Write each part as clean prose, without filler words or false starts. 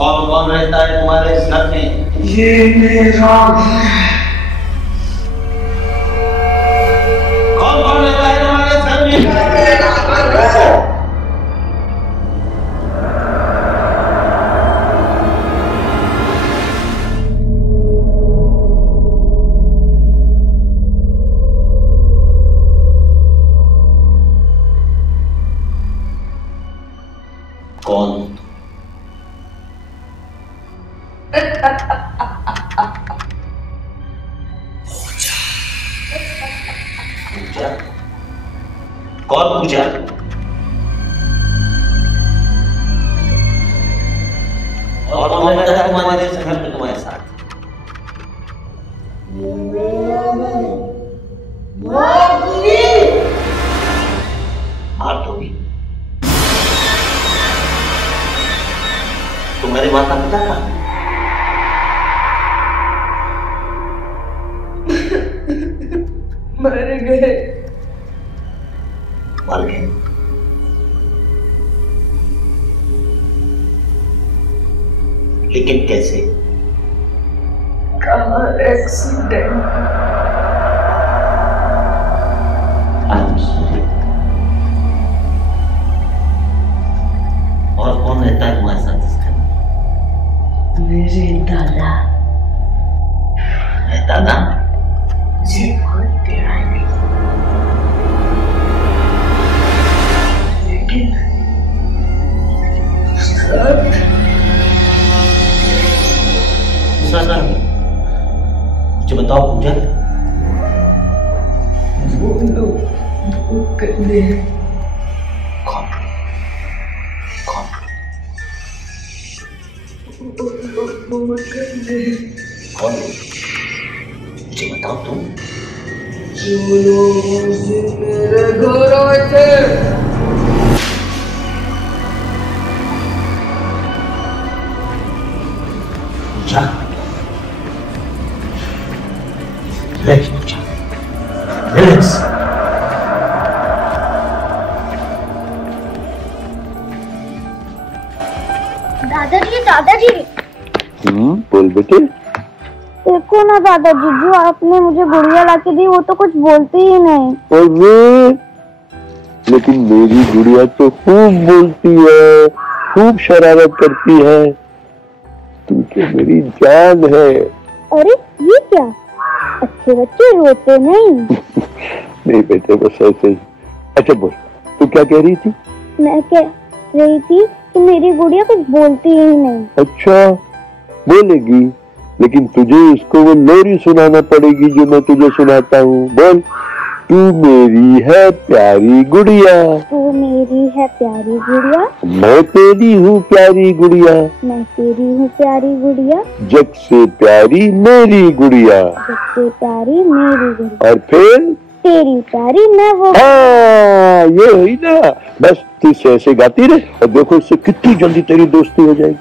कौन कौन रहता है तुम्हारे इस घर में? ये मेरा कौन कौन रहता है तुम्हारे इस घर में? कौन? पूजा? कौन पूजा? और कौन रहता है तुम्हारे इस घर में तुम्हारे साथ? मार दोगी? तुम्हारे माता पिता का? मर गए। मर गए? लेकिन कैसे? Car accident. और कौन रहता है तुम्हारे साथ इस घर में? मेरे दादा। दादा? जी बहुत प्यारे, लेकिन सर मुझे बताओ पूजा। वो लोग बहुत गंदे हैं। कौन? कौन? वो गंदे हैं। कौन? मुझे बताओ तुम। जो लोग उस दिन मेरे घर आए थे। पूजा? रिलैक्स पूजा, रिलैक्स। दादाजी दादाजी। बोल बेटे। देखो ना दादाजी, जो आपने मुझे गुड़िया लाके दी वो तो कुछ बोलती ही नहीं। अरे लेकिन मेरी गुड़िया तो खूब बोलती है, खूब शरारत करती है। तू तो मेरी जान है। अरे ये क्या, अच्छे बच्चे रोते नहीं। नहीं बेटे, बस ऐसे ही। अच्छा बोल, तू क्या कह रही थी? मैं कह रही थी कि मेरी गुड़िया कुछ बोलती ही नहीं। अच्छा बोलेगी, लेकिन तुझे इसको वो लोरी सुनाना पड़ेगी जो मैं तुझे सुनाता हूँ। बोल, तू मेरी है प्यारी गुड़िया, तू मेरी है प्यारी गुड़िया, मैं तेरी हूँ प्यारी गुड़िया, मैं तेरी हूँ प्यारी गुड़िया, जग से प्यारी मेरी गुड़िया, जग से प्यारी मेरी गुड़िया, और फिर तेरी प्यारी मैं वो। हाँ ये हुई ना। बस तू ऐसे गाती रहे और देखो इससे कितनी जल्दी तेरी दोस्ती हो जाएगी,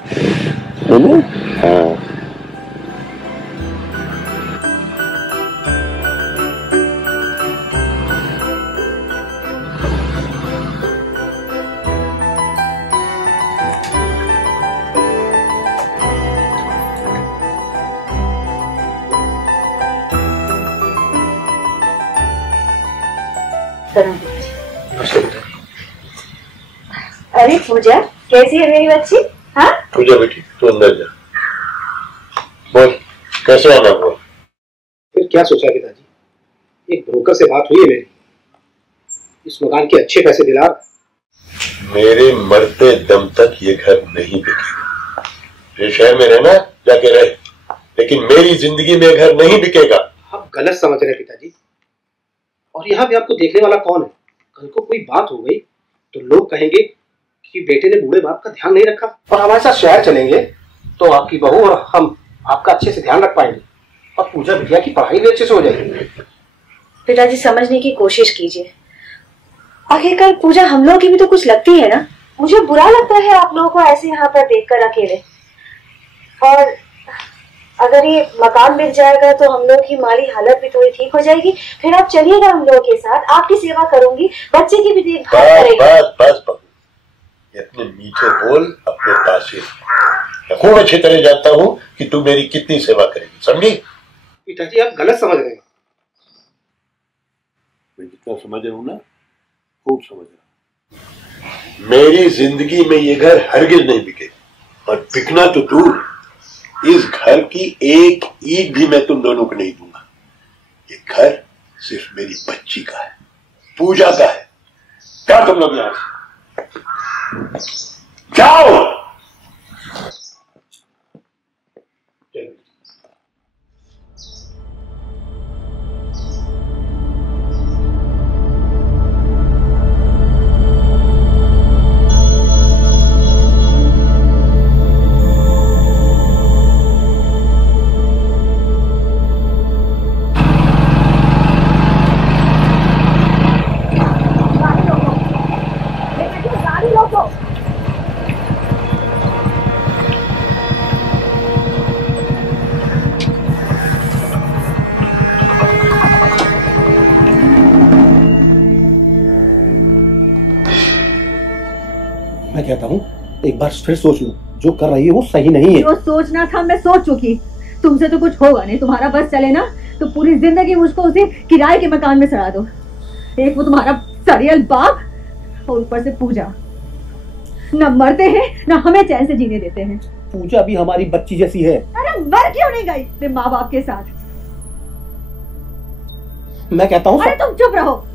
है ना? हाँ। अरे पूजा, कैसी है मेरी बच्ची? हाँ पूजा बेटी तू अंदर जा। बोल कैसे आना हुआ? फिर क्या सोचा पिताजी, एक ब्रोकर से बात हुई है मेरी, इस मकान के अच्छे पैसे दिला। मेरे मरते दम तक ये घर नहीं बिकेगा। ये शहर में रहना जाके रहे, लेकिन मेरी जिंदगी में घर नहीं बिकेगा। आप गलत समझ रहे हैं पिताजी, और यहाँ भी आपको देखने वाला कौन है? कल को कोई बात हो गई तो लोग कहेंगे कि बेटे ने बूढ़े बाप का ध्यान नहीं रखा। और हमारे साथ शहर चलेंगे तो आपकी बहू और हम आपका अच्छे से ध्यान रख पाएंगे, और पूजा बिटिया की पढ़ाई भी अच्छे से हो जाएगी। पिताजी समझने की कोशिश कीजिए, आखिरकार पूजा हम लोगों की भी तो कुछ लगती है ना। मुझे बुरा लगता है आप लोगों को ऐसे यहाँ पर देखकर अकेले, और अगर ये मकान बिक जाएगा तो हम लोग की माली हालत भी थोड़ी ठीक हो जाएगी। फिर आप चलिएगा हम लोगों के साथ, आपकी सेवा करूंगी, बच्चे की भी देखभाल करेंगे। बस बस बस, अपने मीठे बोल अपने पास ही। मैं खूब अच्छी तरह जानता हूं कि तू मेरी कितनी सेवा करेगी, समझी? पिताजी आप गलत समझ रहे हैं। मैं जितना समझ रहा हूं ना, खूब समझ रहा हूं। मेरी जिंदगी में ये घर हरगिज नहीं बिके, और बिकना तो दूर, इस घर की एक ईंट भी मैं तुम दोनों को नहीं दूंगा। ये घर सिर्फ मेरी बच्ची का है, पूजा का है। क्या तुम लोग यहां से जाओ। मैं कहता हूँ एक बार फिर सोच लो, जो कर रही है वो सही नहीं है। जो सोचना था मैं सोच चुकी। तुमसे तो कुछ होगा नहीं, तुम्हारा बस चले ना तो पूरी जिंदगी मुझको उसे किराए के मकान में सड़ा दो। एक वो तुम्हारा सरियल बाप और ऊपर से पूजा, न मरते हैं न हमें चैन से जीने देते हैं। पूजा भी हमारी बच्ची जैसी है। अरे मर क्यों नहीं गई अपने माँ बाप के साथ? मैं कहता हूँ अरे तुम चुप रहो।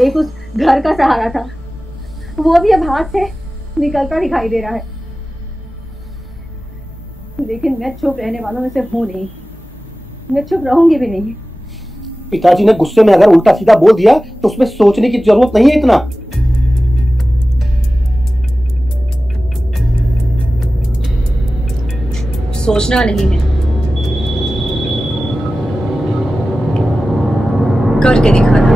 एक उस घर का सहारा था, वो भी अब हाथ से निकलता दिखाई दे रहा है। लेकिन मैं चुप रहने वालों में से हूं नहीं, मैं चुप रहूंगी भी नहीं। पिताजी ने गुस्से में अगर उल्टा सीधा बोल दिया तो उसमें सोचने की जरूरत नहीं है इतना। सोचना नहीं है, करके दिखाना।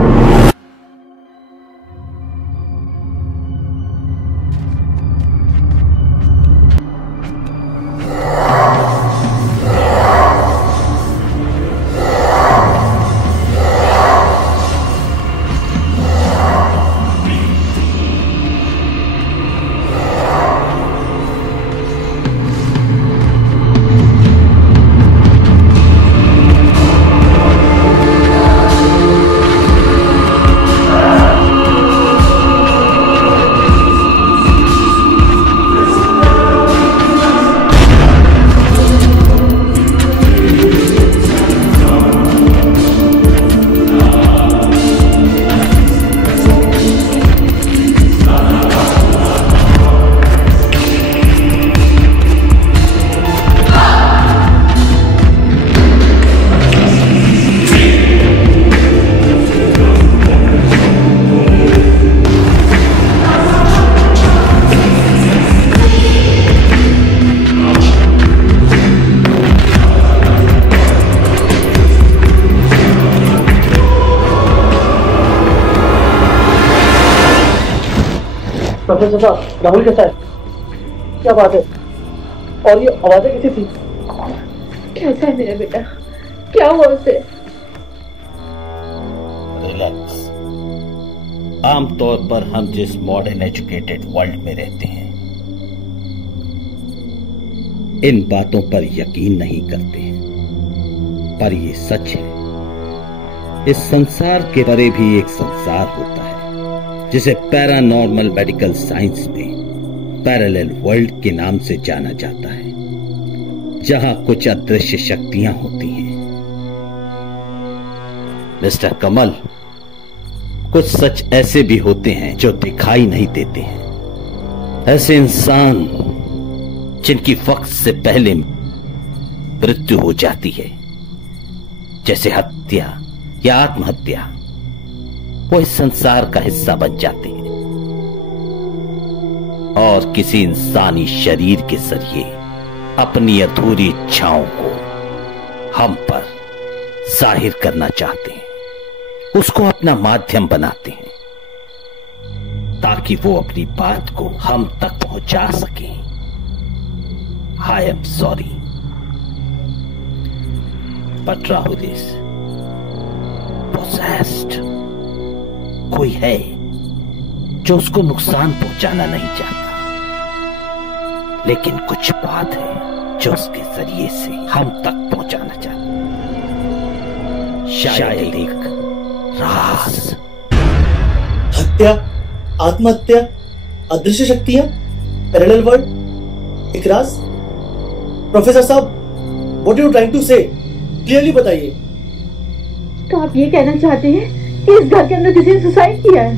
प्रोफेसर साहब, राहुल कैसा है? क्या बात है? और ये आवाजें कैसी थी? कैसा है मेरा बेटा? क्या हुआ उसे? रिलैक्स। आमतौर पर हम जिस मॉडर्न एजुकेटेड वर्ल्ड में रहते हैं, इन बातों पर यकीन नहीं करते हैं, पर ये सच है। इस संसार के परे भी एक संसार होता है जिसे पैरानॉर्मल मेडिकल साइंस में पैरेलल वर्ल्ड के नाम से जाना जाता है, जहां कुछ अदृश्य शक्तियां होती हैं। मिस्टर कमल, कुछ सच ऐसे भी होते हैं जो दिखाई नहीं देते हैं। ऐसे इंसान जिनकी वक्त से पहले मृत्यु हो जाती है, जैसे हत्या या आत्महत्या, वो इस संसार का हिस्सा बन जाते हैं और किसी इंसानी शरीर के जरिए अपनी अधूरी इच्छाओं को हम पर जाहिर करना चाहते हैं, उसको अपना माध्यम बनाते हैं ताकि वो अपनी बात को हम तक पहुंचा सकें। I am sorry, but Rahul is possessed. कोई है जो उसको नुकसान पहुंचाना नहीं चाहता, लेकिन कुछ बात है जो उसके जरिए से हम तक पहुंचाना चाहते, शायद एक राज। हत्या, आत्महत्या, अदृश्य शक्तियां, पैरेलल वर्ल्ड, एक राज। प्रोफेसर साहब, व्हाट यू ट्राइंग टू से? क्लियरली बताइए। तो आप ये कहना चाहते हैं कि इस घर के अंदर किसी ने सुसाइड किया है?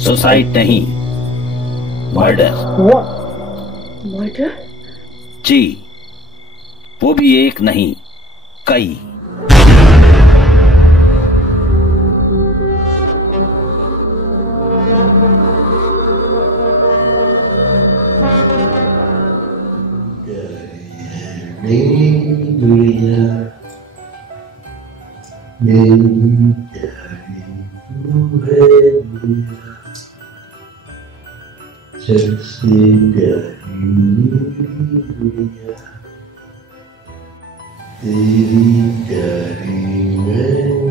सुसाइड नहीं, मर्डर। मर्डर? जी, वो भी एक नहीं, कई। सबसे प्यारी दुनिया, तेरी प्यारी मैं